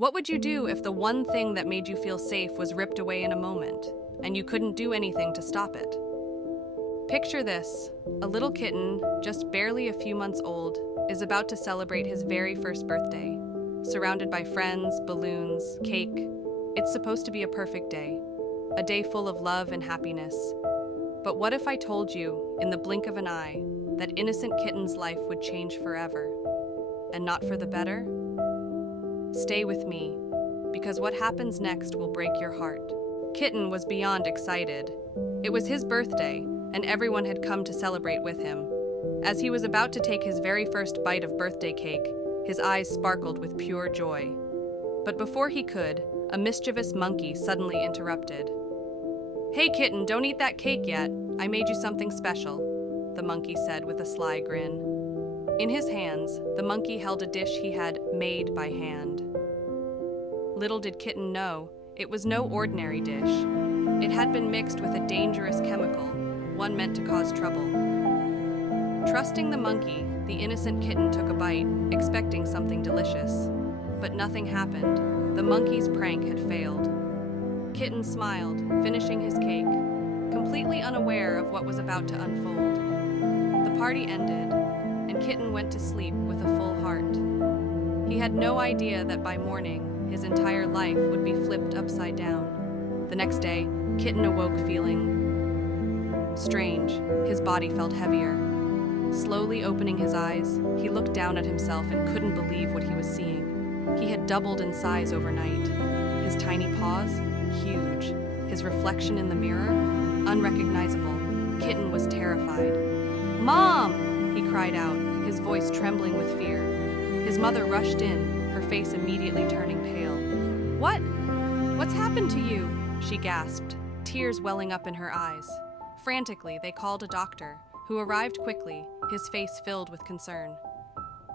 What would you do if the one thing that made you feel safe was ripped away in a moment, and you couldn't do anything to stop it? Picture this: a little kitten, just barely a few months old, is about to celebrate his very first birthday. Surrounded by friends, balloons, cake, it's supposed to be a perfect day. A day full of love and happiness. But what if I told you, in the blink of an eye, that innocent kitten's life would change forever? And not for the better? Stay with me, because what happens next will break your heart. Kitten was beyond excited. It was his birthday, and everyone had come to celebrate with him. As he was about to take his very first bite of birthday cake, his eyes sparkled with pure joy. But before he could, a mischievous monkey suddenly interrupted. "Hey kitten, don't eat that cake yet. I made you something special," the monkey said with a sly grin. In his hands, the monkey held a dish he had made by hand. Little did Kitten know, it was no ordinary dish. It had been mixed with a dangerous chemical, one meant to cause trouble. Trusting the monkey, the innocent kitten took a bite, expecting something delicious. But nothing happened. The monkey's prank had failed. Kitten smiled, finishing his cake, completely unaware of what was about to unfold. The party ended, and Kitten went to sleep with a full heart. He had no idea that by morning, his entire life would be flipped upside down. The next day, Kitten awoke feeling strange. His body felt heavier. Slowly opening his eyes, he looked down at himself and couldn't believe what he was seeing. He had doubled in size overnight. His tiny paws, huge. His reflection in the mirror, unrecognizable. Kitten was terrified. "Mom!" he cried out, his voice trembling with fear. His mother rushed in, her face immediately turning pale. What's happened to you?" she gasped, tears welling up in her eyes. Frantically, they called a doctor, who arrived quickly, his face filled with concern.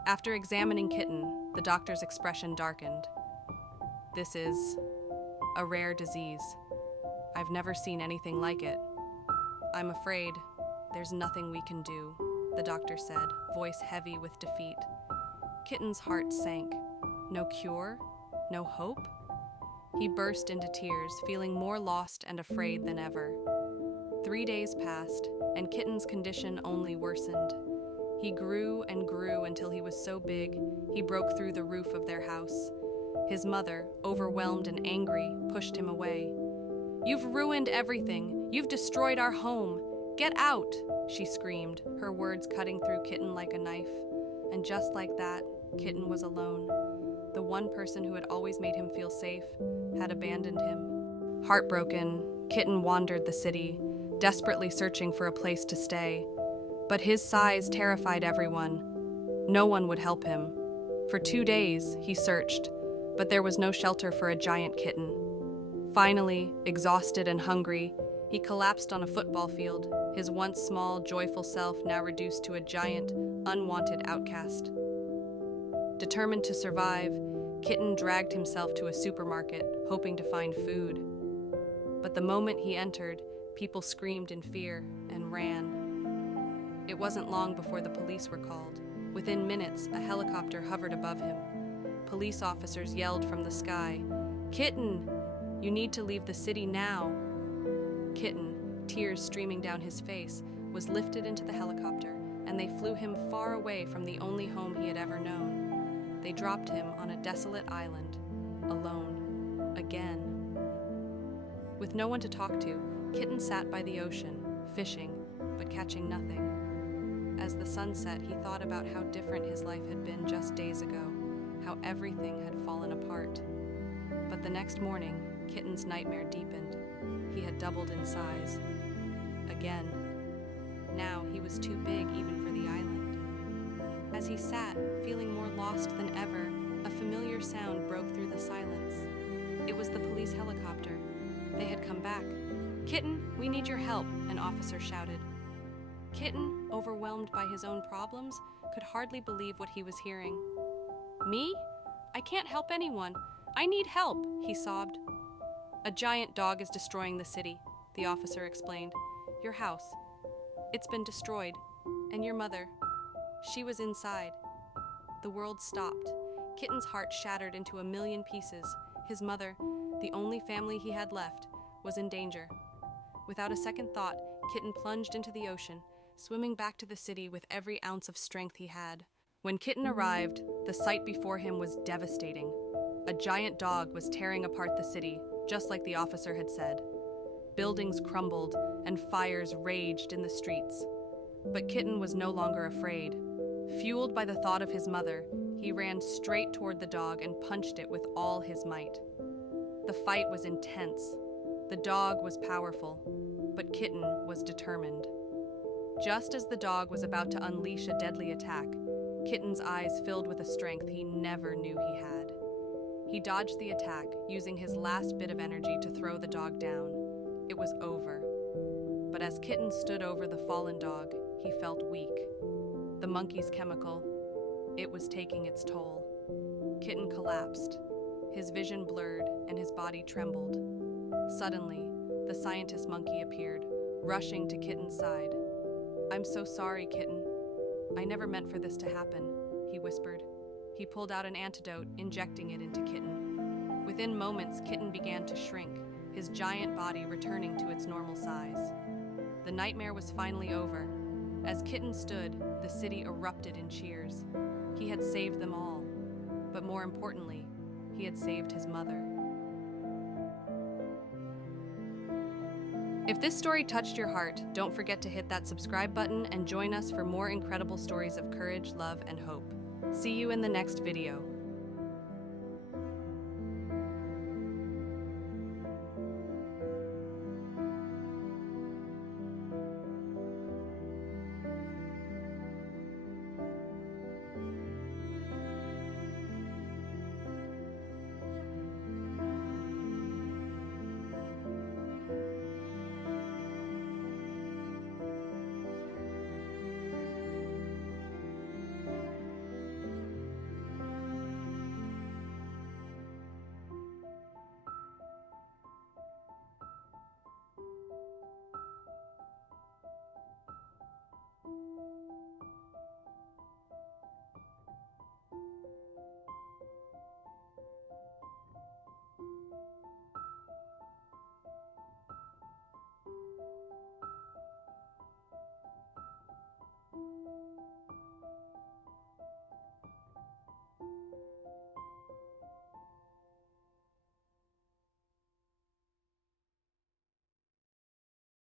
After examining Kitten, the doctor's expression darkened. "This is a rare disease. I've never seen anything like it. I'm afraid there's nothing we can do," the doctor said, voice heavy with defeat. Kitten's heart sank. No cure? No hope? He burst into tears, feeling more lost and afraid than ever. 3 days passed, and Kitten's condition only worsened. He grew and grew until he was so big, he broke through the roof of their house. His mother, overwhelmed and angry, pushed him away. "You've ruined everything. You've destroyed our home. Get out!" she screamed, her words cutting through Kitten like a knife. And just like that, Kitten was alone. The one person who had always made him feel safe had abandoned him. Heartbroken, Kitten wandered the city, desperately searching for a place to stay. But his size terrified everyone. No one would help him. For 2 days, he searched, but there was no shelter for a giant kitten. Finally, exhausted and hungry, he collapsed on a football field, his once small, joyful self now reduced to a giant, unwanted outcast. Determined to survive, Kitten dragged himself to a supermarket, hoping to find food. But the moment he entered, people screamed in fear and ran. It wasn't long before the police were called. Within minutes, a helicopter hovered above him. Police officers yelled from the sky, "Kitten, you need to leave the city now." Kitten, tears streaming down his face, was lifted into the helicopter, and they flew him far away from the only home he had ever known. They dropped him on a desolate island, alone, again. With no one to talk to, Kitten sat by the ocean, fishing, but catching nothing. As the sun set, he thought about how different his life had been just days ago, how everything had fallen apart. But the next morning, Kitten's nightmare deepened. He had doubled in size. Again. Now he was too big even for the island. As he sat, feeling more lost than ever, a familiar sound broke through the silence. It was the police helicopter. They had come back. "Kitten, we need your help," an officer shouted. Kitten, overwhelmed by his own problems, could hardly believe what he was hearing. "Me? I can't help anyone. I need help," he sobbed. "A giant dog is destroying the city," the officer explained. "Your house. It's been destroyed. And your mother. She was inside." The world stopped. Kitten's heart shattered into a million pieces. His mother, the only family he had left, was in danger. Without a second thought, Kitten plunged into the ocean, swimming back to the city with every ounce of strength he had. When Kitten arrived, the sight before him was devastating. A giant dog was tearing apart the city, just like the officer had said. Buildings crumbled, and fires raged in the streets. But Kitten was no longer afraid. Fueled by the thought of his mother, he ran straight toward the dog and punched it with all his might. The fight was intense. The dog was powerful, but Kitten was determined. Just as the dog was about to unleash a deadly attack, Kitten's eyes filled with a strength he never knew he had. He dodged the attack, using his last bit of energy to throw the dog down. It was over. But as Kitten stood over the fallen dog, he felt weak. The monkey's chemical, it was taking its toll. Kitten collapsed. His vision blurred and his body trembled. Suddenly, the scientist monkey appeared, rushing to Kitten's side. "I'm so sorry, Kitten. I never meant for this to happen," he whispered. He pulled out an antidote, injecting it into Kitten. Within moments, Kitten began to shrink, his giant body returning to its normal size. The nightmare was finally over. As Kitten stood, the city erupted in cheers. He had saved them all. But more importantly, he had saved his mother. If this story touched your heart, don't forget to hit that subscribe button and join us for more incredible stories of courage, love, and hope. See you in the next video.